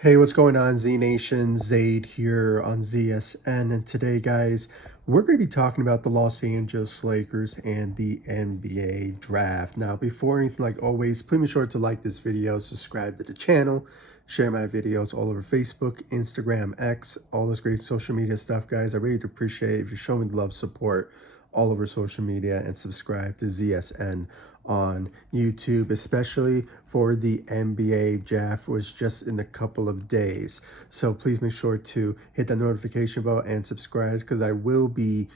Hey, what's going on, Z Nation? Zaid here on ZSN, and today, guys, we're going to be talking about the Los Angeles Lakers and the NBA draft. Now, before anything, like always, please be sure to like this video, subscribe to the channel, share my videos all over Facebook, Instagram, X, all this great social media stuff, guys. I really appreciate it if you show me the love, support all over social media, and subscribe to ZSN on YouTube, especially for the NBA draft, was just in a couple of days. So please make sure to hit that notification bell and subscribe, because I will be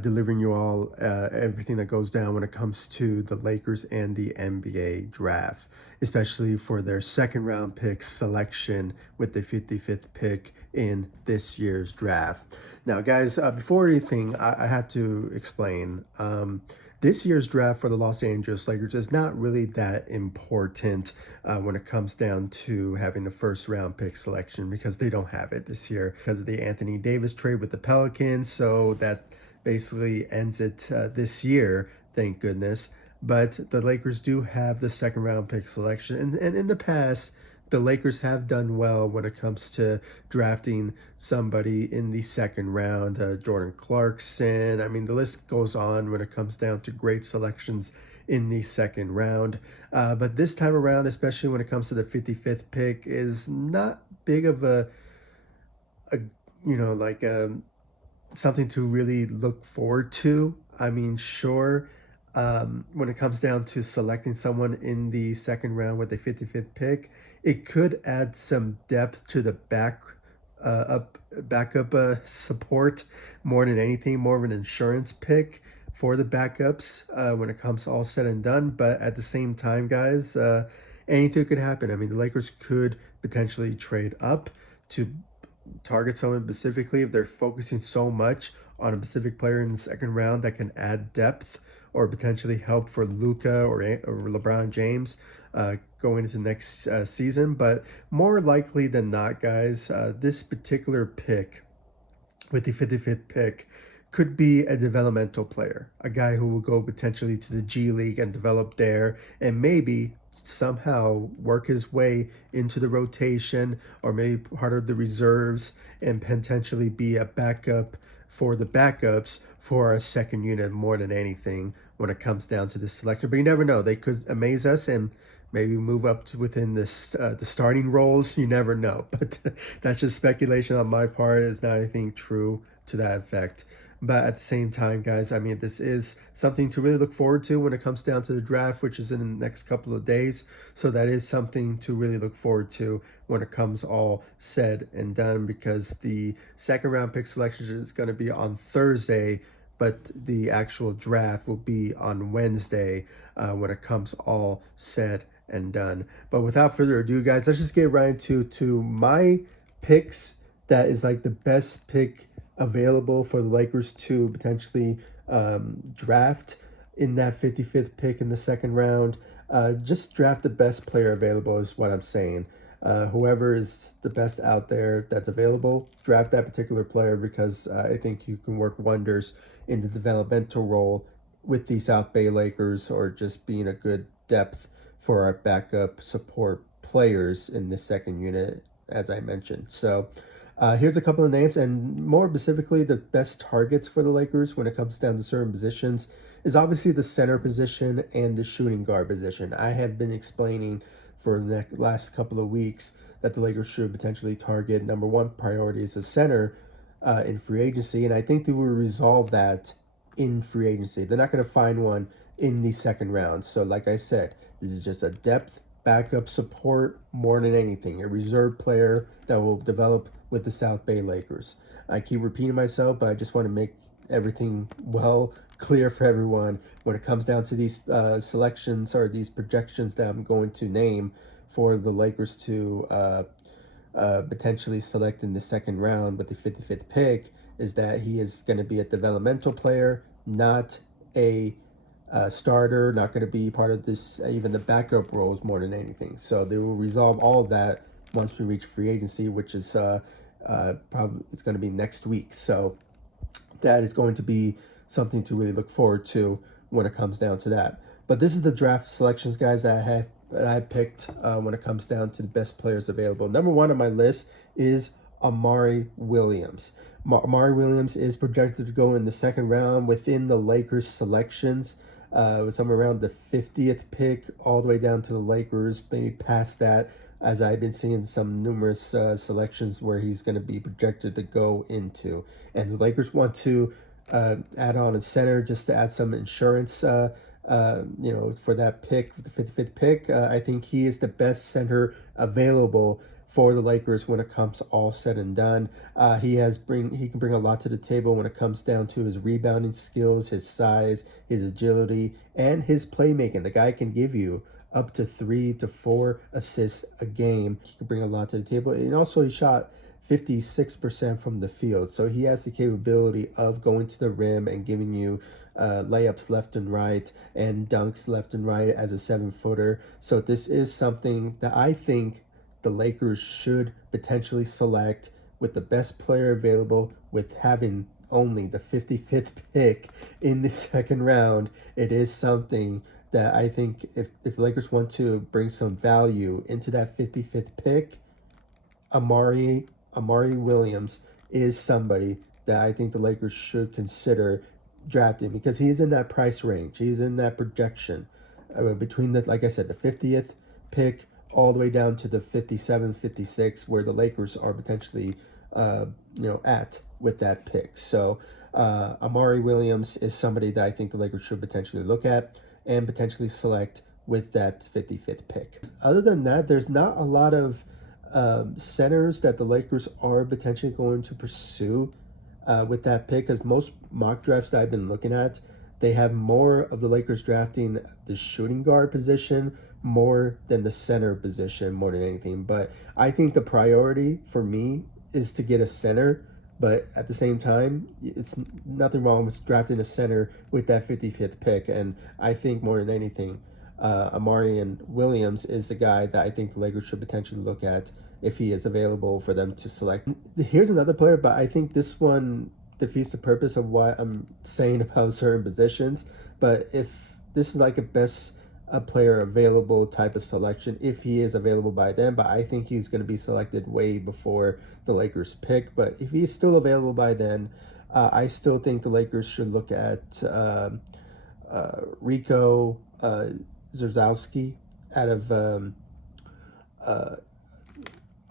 delivering you all everything that goes down when it comes to the Lakers and the NBA draft, especially for their second round pick selection with the 55th pick in this year's draft. Now, guys, before anything, I have to explain. This year's draft for the Los Angeles Lakers is not really that important when it comes down to having the first round pick selection, because they don't have it this year because of the Anthony Davis trade with the Pelicans. So that basically ends it this year, thank goodness. But the Lakers do have the second round pick selection. And in the past, the Lakers have done well when it comes to drafting somebody in the second round. Jordan Clarkson, I mean, the list goes on when it comes down to great selections in the second round. But this time around, especially when it comes to the 55th pick, is not big of a like something to really look forward to. I mean, sure, when it comes down to selecting someone in the second round with the 55th pick, it could add some depth to the backup support more than anything, more of an insurance pick for the backups when it comes all said and done. But at the same time, guys, anything could happen. I mean, the Lakers could potentially trade up to target someone specifically if they're focusing so much on a specific player in the second round that can add depth or potentially help for Luka or LeBron James going into next season. But more likely than not, guys, this particular pick with the 55th pick could be a developmental player, a guy who will go potentially to the G League and develop there, and maybe somehow work his way into the rotation or maybe part of the reserves and potentially be a backup for the backups for a second unit more than anything when it comes down to this selection. But you never know. They could amaze us and maybe move up to within this the starting roles. You never know. But that's just speculation on my part. It's not anything true to that effect. But at the same time, guys, I mean, this is something to really look forward to when it comes down to the draft, which is in the next couple of days. So that is something to really look forward to when it comes all said and done, because the second round pick selection is going to be on Thursday, but the actual draft will be on Wednesday when it comes all said and done. But without further ado, guys, let's just get right into my picks. That is like the best pick available for the Lakers to potentially draft in that 55th pick in the second round. Just draft the best player available is what I'm saying. Whoever is the best out there that's available, draft that particular player, because I think you can work wonders in the developmental role with the South Bay Lakers, or just being a good depth for our backup support players in the second unit, as I mentioned. So here's a couple of names, and more specifically, the best targets for the Lakers when it comes down to certain positions is obviously the center position and the shooting guard position. I have been explaining for the last couple of weeks that the Lakers should potentially target number one priority is the center in free agency, and I think they will resolve that in free agency. They're not going to find one in the second round. So like I said, this is just a depth backup support more than anything, a reserve player that will develop with the South Bay Lakers. I keep repeating myself, but I just want to make everything well clear for everyone when it comes down to these selections or these projections that I'm going to name for the Lakers to potentially select in the second round with the 55th pick, is that he is going to be a developmental player, not a starter, not going to be part of this, even the backup roles more than anything. So they will resolve all of that once we reach free agency, which is probably it's going to be next week. So that is going to be something to really look forward to when it comes down to that. But this is the draft selections, guys, that I have that I picked when it comes down to the best players available. Number one on my list is Amari Williams. Amari Williams is projected to go in the second round within the Lakers selections. Somewhere around the 50th pick, all the way down to the Lakers, maybe past that, as I've been seeing some numerous selections where he's going to be projected to go into. And the Lakers want to add on a center just to add some insurance, for that pick, the 55th pick. I think he is the best center available for the Lakers when it comes all said and done. He can bring a lot to the table when it comes down to his rebounding skills, his size, his agility, and his playmaking. The guy can give you up to 3 to 4 assists a game. He can bring a lot to the table. And also he shot 56% from the field. So he has the capability of going to the rim and giving you layups left and right and dunks left and right as a 7-footer. So this is something that I think the Lakers should potentially select with the best player available, with having only the 55th pick in the second round. It is something that I think if Lakers want to bring some value into that 55th pick, Amari Williams is somebody that I think the Lakers should consider drafting, because he's in that price range. He's in that projection between like I said, the 50th pick all the way down to the 57th, 56th, where the Lakers are potentially, at with that pick. So Amari Williams is somebody that I think the Lakers should potentially look at and potentially select with that 55th pick. Other than that, there's not a lot of centers that the Lakers are potentially going to pursue with that pick, because most mock drafts that I've been looking at, they have more of the Lakers drafting the shooting guard position more than the center position, more than anything. But I think the priority for me is to get a center. But at the same time, it's nothing wrong with drafting a center with that 55th pick. And I think more than anything, Amari and Williams is the guy that I think the Lakers should potentially look at if he is available for them to select. Here's another player, but I think this one defeats the purpose of what I'm saying about certain positions. But if this is like a best player available type of selection, if he is available by then, but I think he's going to be selected way before the Lakers pick. But if he's still available by then, I still think the Lakers should look at Rico Zerzowski out of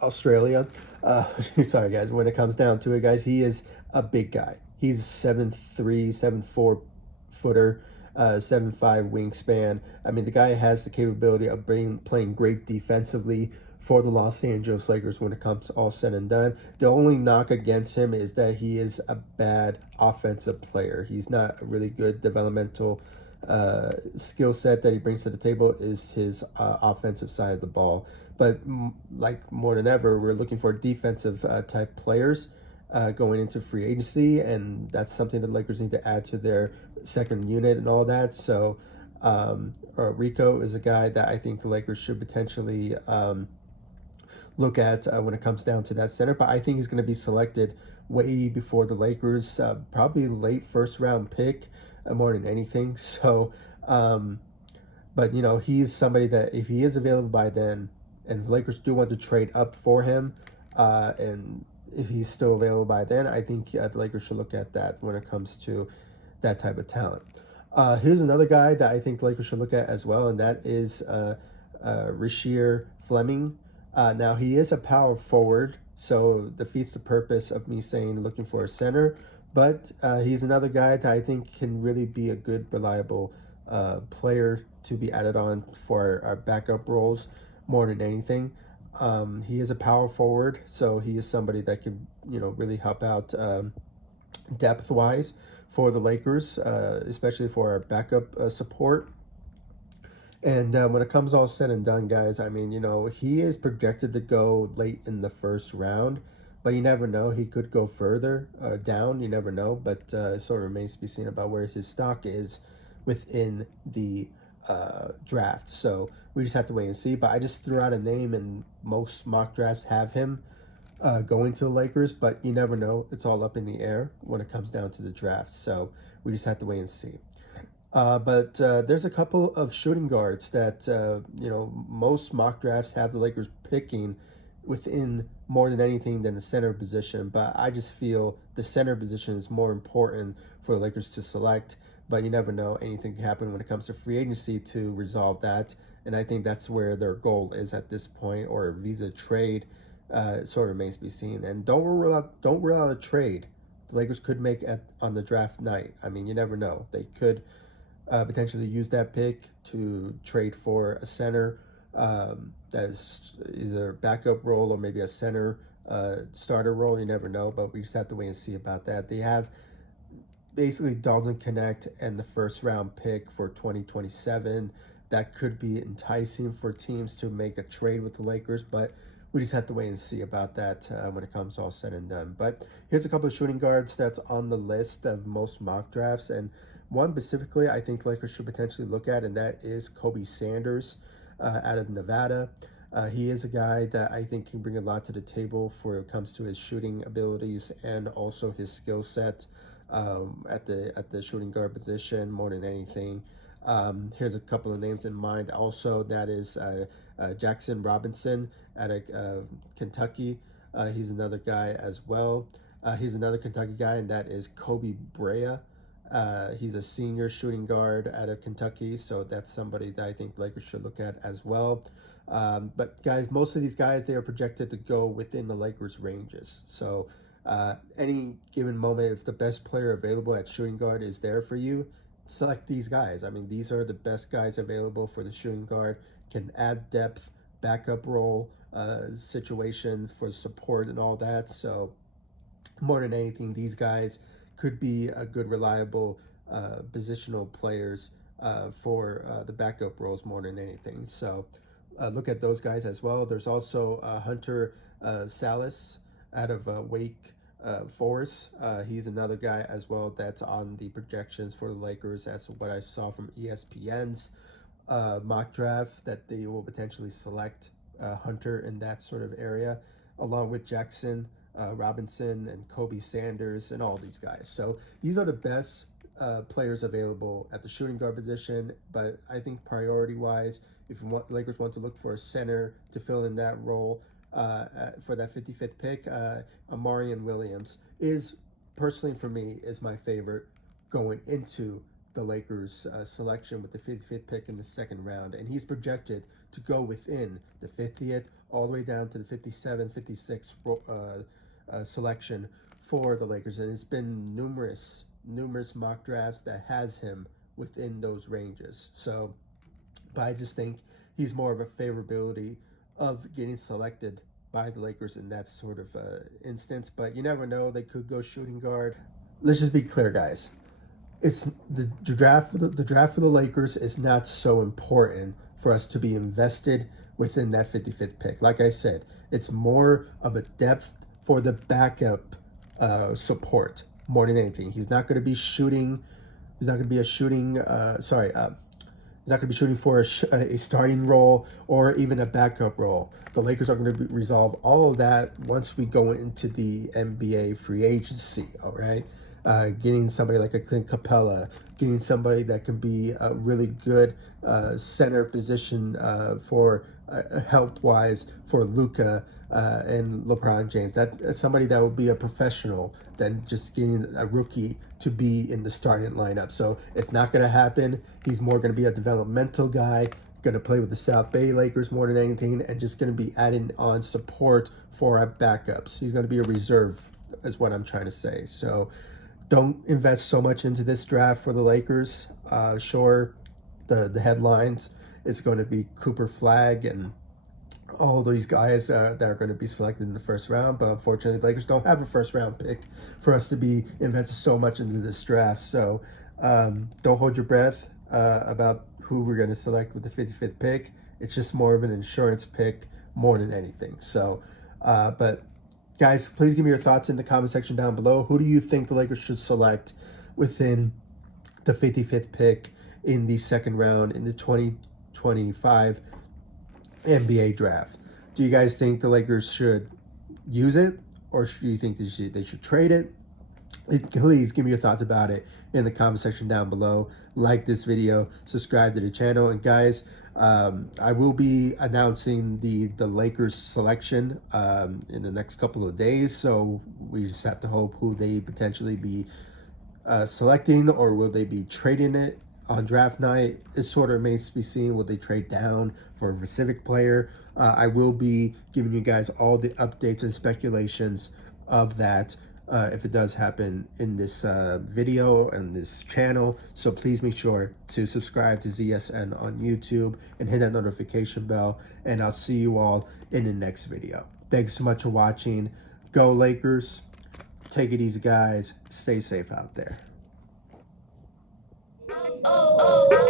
Australia. Sorry guys, when it comes down to it, guys, he is a big guy. He's a 7'3", 7'4" footer, 7'5" wingspan. I mean, the guy has the capability of playing great defensively for the Los Angeles Lakers when it comes all said and done. The only knock against him is that he is a bad offensive player. He's not a really good developmental skill set that he brings to the table is his offensive side of the ball. But like more than ever, we're looking for defensive type players going into free agency, and that's something that Lakers need to add to their second unit and all that. So Rico is a guy that I think the Lakers should potentially look at when it comes down to that center. But I think he's going to be selected way before the Lakers, probably late first round pick more than anything. So, but he's somebody that if he is available by then, and the Lakers do want to trade up for him, and if he's still available by then, I think the Lakers should look at that when it comes to that type of talent. Here's another guy that I think the Lakers should look at as well, and that is Rasheer Fleming. Now, he is a power forward, so defeats the purpose of me saying looking for a center, but he's another guy that I think can really be a good, reliable player to be added on for our backup roles more than anything. He is a power forward, so he is somebody that can, really help out depth-wise for the Lakers, especially for our backup support. And when it comes all said and done, guys, I mean, he is projected to go late in the first round, but you never know. He could go further down. You never know, but it sort of remains to be seen about where his stock is within the draft. So we just have to wait and see. But I just threw out a name, and most mock drafts have him going to the Lakers, but you never know. It's all up in the air when it comes down to the draft. So we just have to wait and see. But there's a couple of shooting guards that, most mock drafts have the Lakers picking within more than anything than the center position. But I just feel the center position is more important for the Lakers to select. But you never know. Anything can happen when it comes to free agency to resolve that. And I think that's where their goal is at this point, or a visa trade. Sort of remains to be seen. And don't rule out a trade the Lakers could make on the draft night. I mean, you never know. They could potentially use that pick to trade for a center that is either backup role or maybe a center starter role. You never know, but we just have to wait and see about that. They have basically Dalton Connect and the first round pick for 2027. That could be enticing for teams to make a trade with the Lakers, but we just have to wait and see about that when it comes all said and done. But here's a couple of shooting guards that's on the list of most mock drafts, and one specifically I think the Lakers should potentially look at, and that is Kobe Sanders out of Nevada. He is a guy that I think can bring a lot to the table when it comes to his shooting abilities and also his skill set at the shooting guard position more than anything. Here's a couple of names in mind also. That is Jackson Robinson out of Kentucky. He's another guy as well. He's another Kentucky guy, and that is Kobe Brea. He's a senior shooting guard out of Kentucky, so that's somebody that I think Lakers should look at as well. But guys, most of these guys, they are projected to go within the Lakers ranges. So any given moment, if the best player available at shooting guard is there for you, select these guys. I mean, these are the best guys available for the shooting guard, can add depth, backup role, situation for support and all that. So more than anything, these guys could be a good, reliable positional players for the backup roles more than anything. So look at those guys as well. There's also Hunter Salas out of Wake Forest. He's another guy as well that's on the projections for the Lakers. That's what I saw from ESPN's mock draft, that they will potentially select Hunter in that sort of area, along with Jackson Robinson and Kobe Sanders and all these guys. So these are the best players available at the shooting guard position. But I think priority-wise, if Lakers want to look for a center to fill in that role for that 55th pick, Amari and Williams is, personally for me, is my favorite going into the Lakers selection with the 55th pick in the second round. And he's projected to go within the 50th all the way down to the 57th, 56th selection for the Lakers. And it's been numerous mock drafts that has him within those ranges. So, but I just think he's more of a favorability of getting selected by the Lakers in that sort of instance. But you never know, they could go shooting guard. Let's just be clear, guys. It's the draft for the Lakers is not so important for us to be invested within that 55th pick. Like I said, it's more of a depth for the backup support more than anything. He's not going to be shooting. He's not going to be a shooting. He's not going to be shooting for a starting role or even a backup role. The Lakers are going to resolve all of that once we go into the NBA free agency. All right. Getting somebody like a Clint Capella, getting somebody that can be a really good center position for health-wise for Luka and LeBron James. That's somebody that will be a professional than just getting a rookie to be in the starting lineup. So it's not going to happen. He's more going to be a developmental guy, going to play with the South Bay Lakers more than anything, and just going to be adding on support for our backups. He's going to be a reserve, is what I'm trying to say. So don't invest so much into this draft for the Lakers. Sure, the headlines is going to be Cooper Flag and all these guys that are going to be selected in the first round. But unfortunately, the Lakers don't have a first round pick for us to be invested so much into this draft. So don't hold your breath about who we're going to select with the 55th pick. It's just more of an insurance pick more than anything. So, but guys, please give me your thoughts in the comment section down below. Who do you think the Lakers should select within the 55th pick in the second round in the 2025 NBA draft? Do you guys think the Lakers should use it, or do you think they should trade it? Please give me your thoughts about it in the comment section down below. Like this video, subscribe to the channel, and guys, I will be announcing the Lakers selection in the next couple of days. So we just have to hope who they potentially be selecting, or will they be trading it on draft night? It sort of remains to be seen. Will they trade down for a specific player? I will be giving you guys all the updates and speculations of that if it does happen in this video and this channel. So please make sure to subscribe to ZSN on YouTube and hit that notification bell, and I'll see you all in the next video. Thanks so much for watching. Go Lakers. Take it easy, guys. Stay safe out there. Oh.